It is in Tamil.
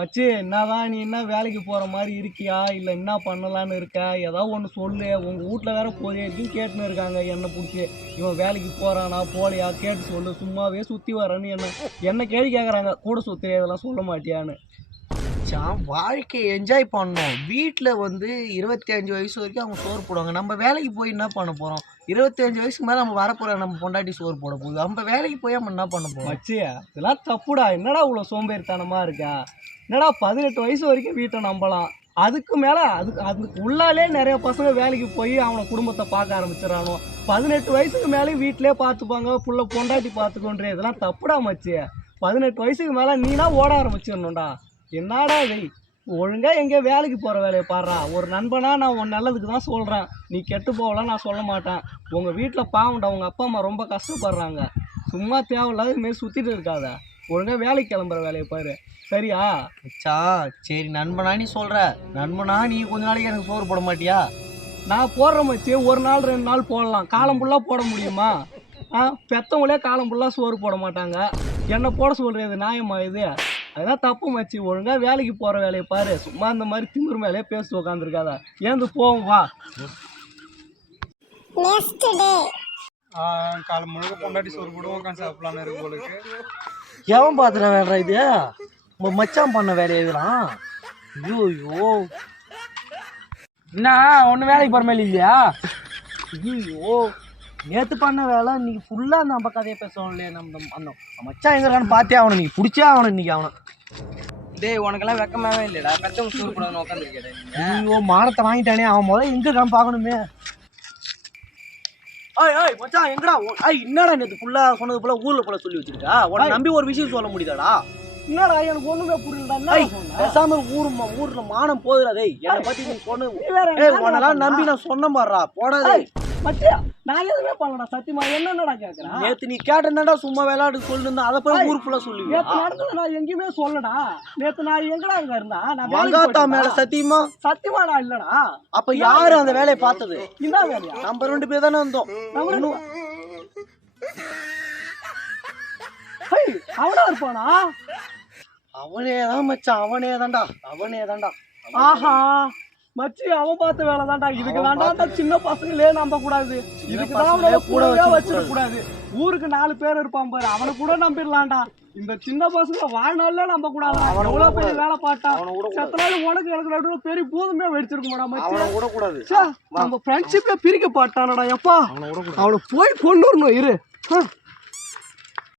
மச்சி என்னதான் நீ என்ன வேலைக்கு போகிற மாதிரி இருக்கியா இல்லை என்ன பண்ணலான்னு இருக்க ஏதாவது ஒன்று சொல்லு. உங்கள் வீட்டில் வேற போதே வரைக்கும் கேட்டுன்னு இருக்காங்க என்னை பிடிச்சி. இவன் வேலைக்கு போகிறானா போலையா கேட்டு சொல்லு. சும்மாவே சுற்றி வரேன்னு என்ன கேள்வி கேட்குறாங்க. கூட சுற்றி இதெல்லாம் சொல்ல மாட்டியான்னு. வாழ்க்கையை என்ஜாய் பண்ணணும். வீட்டில் 25 வயசு வரைக்கும் அவங்க சோறு போடுவாங்க. நம்ம வேலைக்கு போய் என்ன பண்ண போகிறோம்? 25 வயசுக்கு மேலே நம்ம வரப்போகிற நம்ம பொண்டாட்டி சோறு போட போகுது. நம்ம வேலைக்கு போய் நம்ம என்ன பண்ண போகிறோம்? மச்சி இதெல்லாம் தப்புடா. என்னடா இவ்வளோ சோம்பேறித்தனமாக இருக்கா? என்னடா 18 வயசு வரைக்கும் வீட்டை நம்பலாம். அதுக்கு மேலே அதுக்கு உள்ளாலே நிறைய பசங்க வேலைக்கு போய் அவனை குடும்பத்தை பார்க்க ஆரம்பிச்சிடறானோ. 18 வயசுக்கு மேலே வீட்டிலே பார்த்துப்பாங்க. புள்ள பொண்டாட்டி பார்த்துக்கோன்றே. இதெல்லாம் தப்புடா மச்சி. 18 வயசுக்கு மேலே நீனா ஓட ஆரம்பிச்சிடணும்டா. என்னடா இதை ஒழுங்காக எங்கேயோ வேலைக்கு போகிற வேலையை பாடுறா. ஒரு நண்பனா நான் உன் நல்லதுக்கு தான் சொல்கிறேன். நீ கெட்டு போகலாம் நான் சொல்ல மாட்டேன். உங்கள் வீட்டில் பாவம்டா, உங்கள் அப்பா அம்மா ரொம்ப கஷ்டப்படுறாங்க. சும்மா தேவையில்லாத இதுமாரி சுற்றிட்டு இருக்காத. ஒழுங்காக வேலைக்கு கிளம்புற வேலையை பாரு. சரியா சரி நண்பனா நீ சொல்கிற. நண்பனா நீ கொஞ்ச நாளைக்கு எனக்கு சோறு போட மாட்டியா? நான் போடுற மச்சி. ஒரு நாள் 2 நாள் போடலாம். காலம் ஃபுல்லாக போட முடியுமா? பெற்றவங்களே காலம் ஃபுல்லாக சோறு போட மாட்டாங்க. என்னை போட சொல்கிறது நியாயமா இது? அதெல்லாம் தப்பு மச்சி. ஒழுங்காக வேலைக்கு போகிற வேலையை பாரு. சும்மா இந்த மாதிரி திமிர் மேலே பேசி உட்காந்துருக்காதா. ஏந்து போவோம் வா. காலம் முழுக்க பொண்டாட்டி சோறு போடுவோம் உட்காந்து சாப்பிடலான்னு இருக்கு போலுக்கு. எவன் பார்த்துட வேண்டா இது? மச்சான் பண்ண வேலையை இதெல்லாம். ஐயோ என்ன ஒன்றும் வேலைக்கு போகிற மாதிரி இல்லையா? ஐயோ நேற்று பண்ண வேலை இன்னைக்கு ஃபுல்லாக நம்ம கதையை பேசுவோம் இல்லையா? நம்ம அந்த மச்சான் எங்கே இருக்கான்னு பார்த்தே ஆகணும். இன்னைக்கு பிடிச்சே ஆகணும். இன்னைக்கு அவனை டேய் உனக்கெல்லாம் வெக்கமாவே இல்லைடா. பெற்றவங்க சோறு போடணும்னு உட்காந்துருக்கேன். ஐயோ மானத்தை வாங்கிட்டானே அவன். முதல்ல எங்கே இருக்கான்னு பார்க்கணுமே. மச்சான் எங்கடா? என்னடா நேற்று ஃபுல்லாக சொன்னது போல ஊரில் போல சொல்லி வச்சிருக்கா? உன்னை நம்பி ஒரு விஷயம் சொல்ல முடியுதாடா? என்னடா எனக்கு ஒண்ணுமே புரியலடா. பேசாம ஊர்ல மானம் போதுடா. டேய் என்னை பத்தி நீ சொன்ன உன்னெல்லாம் நம்பி நான் சொன்ன பாடுறா போடாதே. மச்சியா நான் எதுவுமே பண்ணலடா. சத்தியமா என்னடா கேட்கறேன்? நேத்து நீ கேட்டா சும்மா விளையாட்டு சொல்லிருந்தா அதை போய் ஊர் ஃபுல்லா சொல்லுவீங்க. நேத்து நடந்தது நான் எங்கேயுமே சொல்லடா. நேத்து நான் எங்கடா அங்க இருந்தா? நான் வங்காத்தா மேல சத்தியமா சத்தியமாடா இல்லடா. அப்ப யாரு அந்த வேலையை பார்த்தது? என்ன வேலையா? நம்ம 2 பேர் தானே இருந்தோம். அவனா இருப்பானா? அவனேதான் மச்சான். அவனேதான்டா. ஆஹா மச்சி அவன் பார்த்த வேலை தான்டா. இதுக்கு தான்டா சின்ன பசங்களே நம்ப கூடாது. இதுக்குதான் கூடவே வச்சிட கூடாது. ஊருக்கு 4 பேர் இருப்பான் பாரு, அவனை கூட நம்பிடலாம்டா. இந்த சின்ன பசங்க வாழ்நாள்ல நம்ப கூடாது. எவ்வளவு பெரிய வேலை பார்த்தா செத்தனால உனக்கு எனக்கு பெரிய பூதமே வெடிச்சிருக்க மாட்டா. நம்ம ஃப்ரெண்ட்ஷிப்பே பிரிக்க பாட்டானடா. எப்பா அவனை போய் கொண்டு வரணும். இரு